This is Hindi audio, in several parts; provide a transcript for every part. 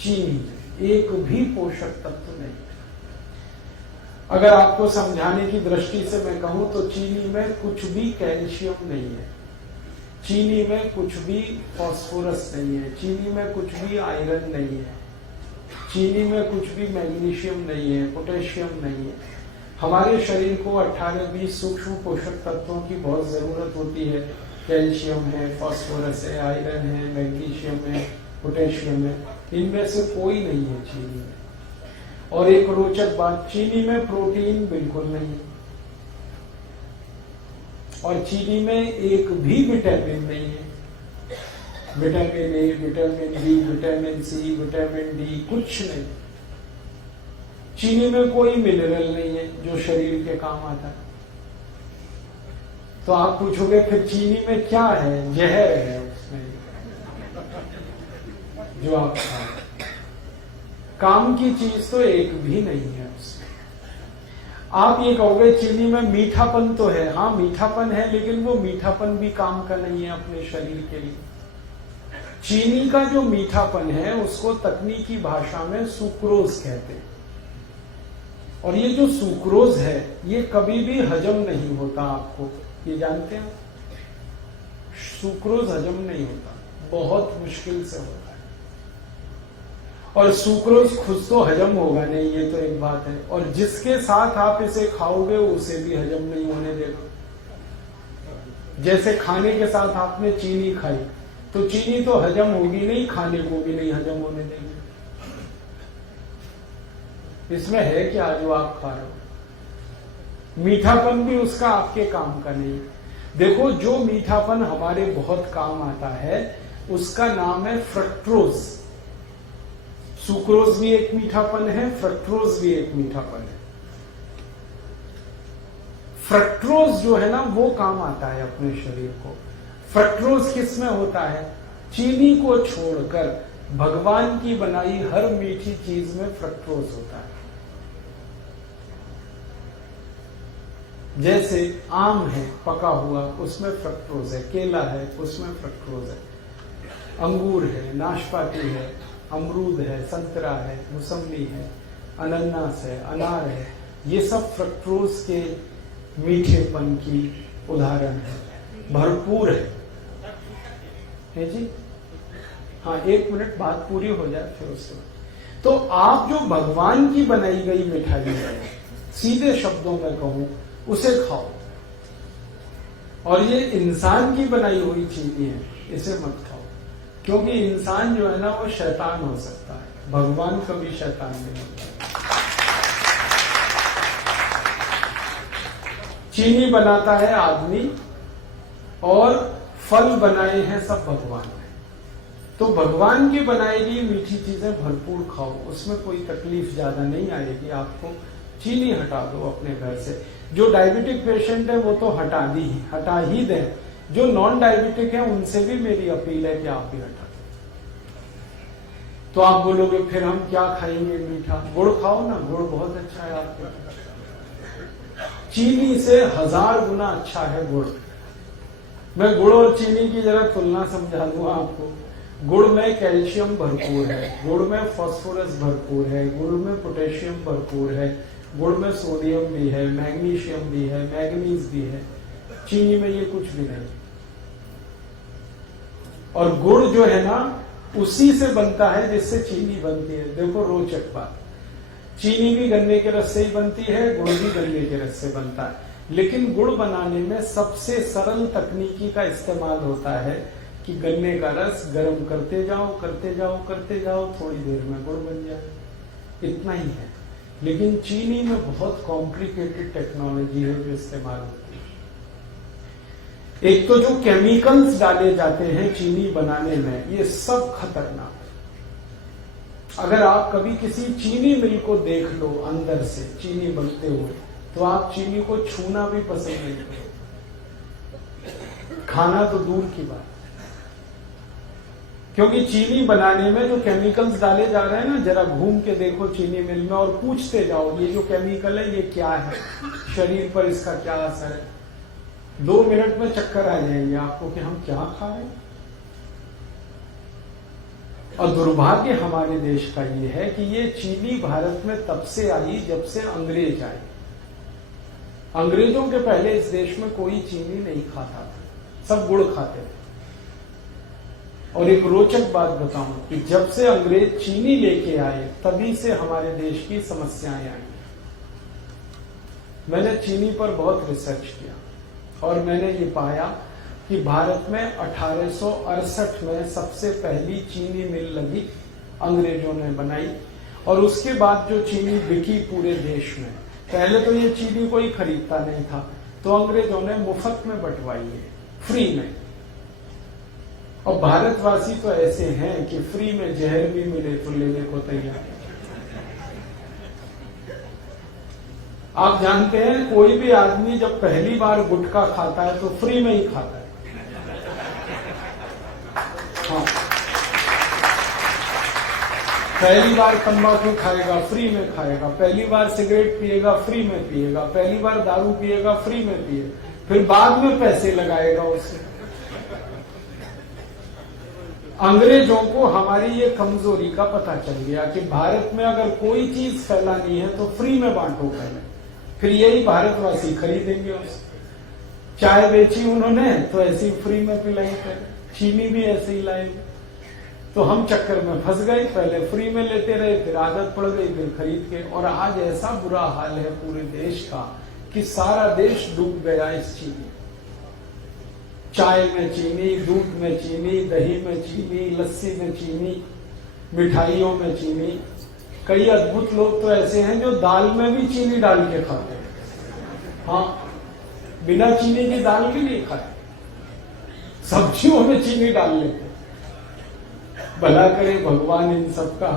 चीनी में एक भी पोषक तत्व नहीं। अगर आपको समझाने की दृष्टि से मैं कहूं तो चीनी में कुछ भी कैल्शियम नहीं है, चीनी में कुछ भी फास्फोरस नहीं है, चीनी में कुछ भी आयरन नहीं है, चीनी में कुछ भी मैग्नीशियम नहीं है, पोटेशियम नहीं है। हमारे शरीर को 18-20 सूक्ष्म पोषक तत्वों की बहुत जरूरत होती है। कैल्शियम है, फास्फोरस है, आयरन है, मैग्नीशियम है, पोटेशियम है, इनमें से कोई नहीं है चीनी में। और एक रोचक बात, चीनी में प्रोटीन बिल्कुल नहीं है और चीनी में एक भी विटामिन नहीं है। Vitamin A, vitamin B, vitamin C, vitamin D कुछ नहीं। चीनी में कोई मिनरल नहीं है जो शरीर के काम आता है। तो आप पूछोगे फिर चीनी में क्या है? जहर है उसमें जो आप खाओ। काम की चीज तो एक भी नहीं है उसमें। आप ये कहोगे चीनी में मीठापन तो है, हाँ मीठापन है, लेकिन वो मीठापन भी काम का नहीं है अपने शरीर के लिए। चीनी का जो मीठापन है उसको तकनीकी भाषा में सुक्रोज कहते हैं। और ये जो सुक्रोज है ये कभी भी हजम नहीं होता, आपको ये जानते हैं? सुक्रोज हजम नहीं होता, बहुत मुश्किल से होता है। और सुक्रोज खुद तो हजम होगा नहीं, ये तो एक बात है, और जिसके साथ आप इसे खाओगे उसे भी हजम नहीं होने देगा। जैसे खाने के साथ आपने चीनी खाई तो चीनी तो हजम होगी नहीं, खाने को भी नहीं हजम होने देगी। इसमें है क्या जो आप खा रहे हो? मीठापन भी उसका आपके काम का नहीं। देखो जो मीठापन हमारे बहुत काम आता है उसका नाम है फ्रक्टोज। सुक्रोज भी एक मीठापन है, फ्रक्टोज भी एक मीठापन है। फ्रक्टोज जो है ना वो काम आता है अपने शरीर को। फ्रक्टोज किस में होता है? चीनी को छोड़कर भगवान की बनाई हर मीठी चीज में फ्रक्टोज होता है। जैसे आम है पका हुआ, उसमें फ्रक्टोज है, केला है उसमें फ्रक्टोज है, अंगूर है, नाशपाती है, अमरूद है, संतरा है, मौसम्बी है, अनानास है, अनार है, ये सब फ्रक्टोज के मीठेपन की उदाहरण है, भरपूर है जी। हाँ 1 मिनट बात पूरी हो जाए फिर उसके बाद। तो आप जो भगवान की बनाई गई मिठाई है, सीधे शब्दों में कहूं उसे खाओ। और ये इंसान की बनाई हुई चीजें है, इसे मत खाओ, क्योंकि इंसान जो है ना वो शैतान हो सकता है, भगवान कभी शैतान नहीं होता। चीनी बनाता है आदमी और फल बनाए हैं सब भगवान ने। तो भगवान की बनाई गई मीठी चीजें भरपूर खाओ, उसमें कोई तकलीफ ज्यादा नहीं आएगी आपको। चीनी हटा दो अपने घर से। जो डायबिटिक पेशेंट है वो तो हटा ही दें। जो नॉन डायबिटिक है उनसे भी मेरी अपील है कि आप भी हटा दें। तो आप बोलोगे फिर हम क्या खाएंगे मीठा? गुड़ खाओ ना, गुड़ बहुत अच्छा है आपके। चीनी से 1000 गुना अच्छा है गुड़। मैं गुड़ और चीनी की जरा तुलना समझा दूं आपको। गुड़ में कैल्शियम भरपूर है, गुड़ में फास्फोरस भरपूर है, गुड़ में पोटेशियम भरपूर है, गुड़ में सोडियम भी है, मैग्नीशियम भी है, मैग्नीज भी है। चीनी में ये कुछ भी नहीं। और गुड़ जो है ना उसी से बनता है जिससे चीनी बनती है। देखो रोचक बात, चीनी भी गन्ने के रस से ही बनती है, गुड़ भी गन्ने के रस से बनता है। लेकिन गुड़ बनाने में सबसे सरल तकनीकी का इस्तेमाल होता है कि गन्ने का रस गर्म करते जाओ करते जाओ करते जाओ, थोड़ी देर में गुड़ बन जाए, इतना ही है। लेकिन चीनी में बहुत कॉम्प्लिकेटेड टेक्नोलॉजी है जो इस्तेमाल होती है। एक तो जो केमिकल्स डाले जाते हैं चीनी बनाने में, ये सब खतरनाक है। अगर आप कभी किसी चीनी मिल को देख लो अंदर से चीनी बनते हुए, तो आप चीनी को छूना भी पसंद नहीं करोगे, खाना तो दूर की बात। क्योंकि चीनी बनाने में जो केमिकल्स डाले जा रहे हैं ना, जरा घूम के देखो चीनी मिल में और पूछते जाओ ये जो केमिकल है ये क्या है, शरीर पर इसका क्या असर है। 2 मिनट में चक्कर आ जाएंगे आपको कि हम क्या खा रहे हैं। और दुर्भाग्य हमारे देश का ये है कि ये चीनी भारत में तब से आई जब से अंग्रेज आए। अंग्रेजों के पहले इस देश में कोई चीनी नहीं खाता था, सब गुड़ खाते थे। और एक रोचक बात बताऊं कि जब से अंग्रेज चीनी लेके आए तभी से हमारे देश की समस्याएं आई। मैंने चीनी पर बहुत रिसर्च किया और मैंने ये पाया कि भारत में 1868 में सबसे पहली चीनी मिल लगी, अंग्रेजों ने बनाई। और उसके बाद जो चीनी बिकी पूरे देश में, पहले तो ये चीनी कोई खरीदता नहीं था, तो अंग्रेजों ने मुफ्त में बंटवाई है, फ्री में। और भारतवासी तो ऐसे हैं कि फ्री में जहर भी मिले तो लेने को तैयार। आप जानते हैं कोई भी आदमी जब पहली बार गुटखा खाता है तो फ्री में ही खाता है। हाँ, पहली बार तंबाकू खाएगा फ्री में खाएगा, पहली बार सिगरेट पिएगा फ्री में पिएगा, पहली बार दारू पिएगा फ्री में पिएगा, फिर बाद में पैसे लगाएगा उससे। अंग्रेजों को हमारी ये कमजोरी का पता चल गया कि भारत में अगर कोई चीज फैलानी है तो फ्री में बांटो पहले, फिर यही भारतवासी खरीदेंगे उसे। चाय बेची उन्होंने तो ऐसे ही फ्री में पिलाई, पहले चीनी भी ऐसे ही लाएंगे। तो हम चक्कर में फंस गए, पहले फ्री में लेते रहे, फिर आदत पड़ गई, फिर खरीद के। और आज ऐसा बुरा हाल है पूरे देश का कि सारा देश डूब गया इस चीनी। चाय में चीनी, दूध में चीनी, दही में चीनी, लस्सी में चीनी, मिठाइयों में चीनी। कई अद्भुत लोग तो ऐसे हैं जो दाल में भी चीनी डाल के खाते हैं। हाँ, बिना चीनी की दाल भी नहीं खाते, सब्जियों में चीनी डाल लेते। भला करे भगवान इन सबका,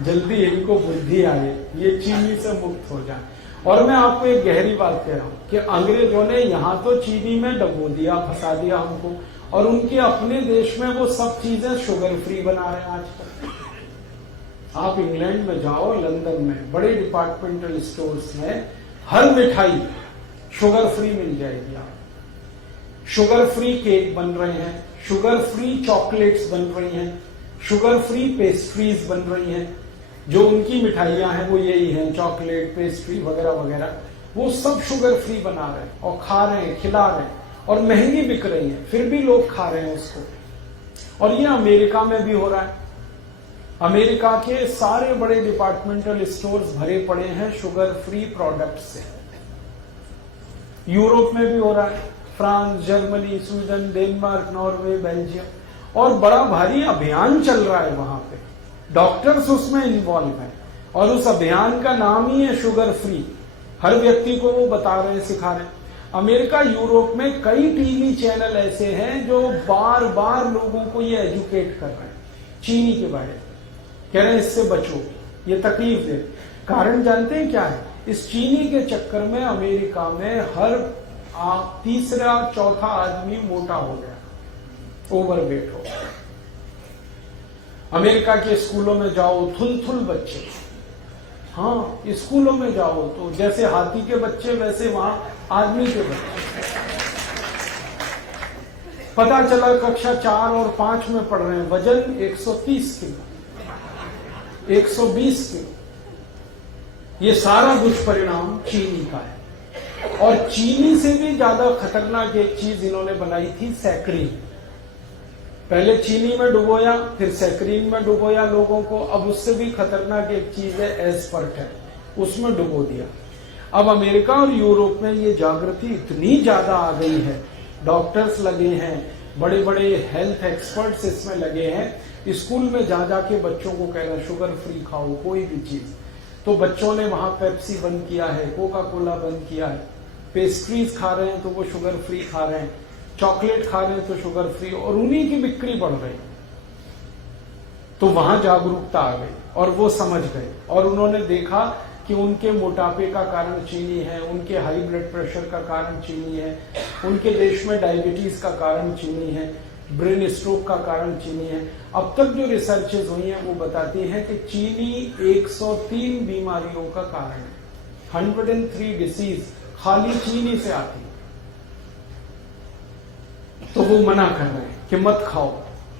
जल्दी इनको बुद्धि आए, ये चीनी से मुक्त हो जाए। और मैं आपको एक गहरी बात कह रहा हूं कि अंग्रेजों ने यहां तो चीनी में डबो दिया, फंसा दिया हमको, और उनके अपने देश में वो सब चीजें शुगर फ्री बना रहे हैं आजकल। आप इंग्लैंड में जाओ, लंदन में बड़े डिपार्टमेंटल स्टोर्स में हर मिठाई शुगर फ्री मिल जाएगी। आप शुगर फ्री केक बन रहे हैं, शुगर फ्री चॉकलेट्स बन रही हैं, शुगर फ्री पेस्ट्रीज बन रही हैं। जो उनकी मिठाइयां हैं वो यही हैं, चॉकलेट, पेस्ट्री वगैरह वगैरह, वो सब शुगर फ्री बना रहे हैं और खा रहे हैं, खिला रहे हैं, और महंगी बिक रही है, फिर भी लोग खा रहे हैं उसको। और ये अमेरिका में भी हो रहा है। अमेरिका के सारे बड़े डिपार्टमेंटल स्टोर्स भरे पड़े हैं शुगर फ्री प्रोडक्ट से। यूरोप में भी हो रहा है, France, Germany, Sweden, Denmark, Norway, Belgium. और बड़ा भारी अभियान चल रहा है वहां पे, डॉक्टर्स उसमें इन्वॉल्व हैं, और उस अभियान का नाम ही है शुगर फ्री। हर व्यक्ति को वो बता रहे हैं, सिखा रहे हैं। अमेरिका, यूरोप में कई टीवी चैनल ऐसे हैं जो बार बार लोगों को ये एजुकेट कर रहे हैं चीनी के बारे में, कह रहे हैं इससे बचो, ये तकलीफ दे। कारण जानते हैं क्या है? इस चीनी के चक्कर में अमेरिका में हर तीसरा चौथा आदमी मोटा हो गया, ओवरवेट हो गया। अमेरिका के स्कूलों में जाओ, थुल बच्चे। हाँ, स्कूलों में जाओ तो जैसे हाथी के बच्चे वैसे वहां आदमी के बच्चे। पता चला कक्षा 4 और 5 में पढ़ रहे हैं, वजन 130 किलो, 120 किलो। ये सारा दुष्परिणाम चीनी का है। और चीनी से भी ज्यादा खतरनाक एक चीज इन्होंने बनाई थी, सैकरीन। पहले चीनी में डुबोया, फिर सैकरीन में डुबोया लोगों को। अब उससे भी खतरनाक एक चीज है एस्पर्टेम, उसमें डुबो दिया। अब अमेरिका और यूरोप में ये जागृति इतनी ज्यादा आ गई है, डॉक्टर्स लगे हैं, बड़े बड़े हेल्थ एक्सपर्ट्स इसमें लगे हैं। स्कूल में जा जाके बच्चों को कह रहे हैं शुगर फ्री खाओ कोई भी चीज। तो बच्चों ने वहां पेप्सी बंद किया है, कोका कोला बंद किया है, पेस्ट्रीज खा रहे हैं तो वो शुगर फ्री खा रहे हैं, चॉकलेट खा रहे हैं तो शुगर फ्री, और उन्हीं की बिक्री बढ़ रही। तो वहां जागरूकता आ गई और वो समझ गए, और उन्होंने देखा कि उनके मोटापे का कारण चीनी है, उनके हाई ब्लड प्रेशर का कारण चीनी है, उनके देश में डायबिटीज का कारण चीनी है, ब्रेन स्ट्रोक का कारण चीनी है। अब तक जो रिसर्चेज हुई हैं वो बताती हैं कि चीनी 103 बीमारियों का कारण है। 103 डिसीज खाली चीनी से आती है। तो वो मना कर रहे हैं कि मत खाओ,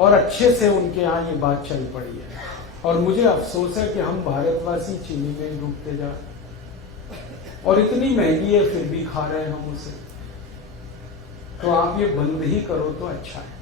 और अच्छे से उनके यहाँ ये बात चल पड़ी है। और मुझे अफसोस है कि हम भारतवासी चीनी में डूबते जा रहे हैं और इतनी महंगी है फिर भी खा रहे हैं हम उसे। तो आप ये बंद ही करो तो अच्छा है।